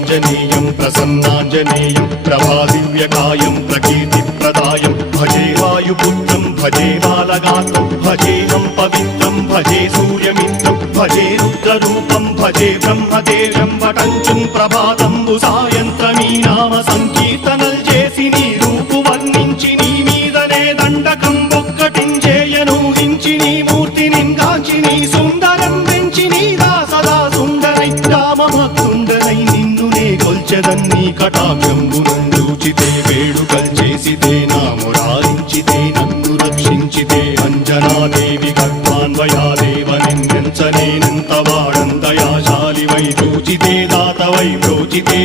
శ్రీరాంజనేయం ప్రసన్నాంజనేయం ప్రభాదివ్యకాయం ప్రకీర్తిప్రదాయం భజే వాయుపుత్రం భజే బాలగాత్రం భజేహం పవిత్రం భజే సూర్యమిత్రం భజే రుద్రరూపం భజే బ్రహ్మదేవం వటంచుం ప్రభాతంబు సాయంత్రమీ నామ సంకీర్తనల్ చేసి నీ రూపు వర్ణించి నీ మీదనే దండకం ఒక్కటించేయనూహించి నీ మూర్తిని గాంచి నీ సుందరం పెంచి నీదా సదా సుందరై రామభక్తుండరై నిన్నునే కొల్చెదన్నీ కటాక్షంబునందూచితే వేడుకల్ చేసితే నా మురారించితే నన్ను రక్షించితే అంజనాదేవి గర్భాన్వయాదేవ నిందించనేనంత వాడంతయాశాలి వై చూచితే దాత వై ప్రోచితే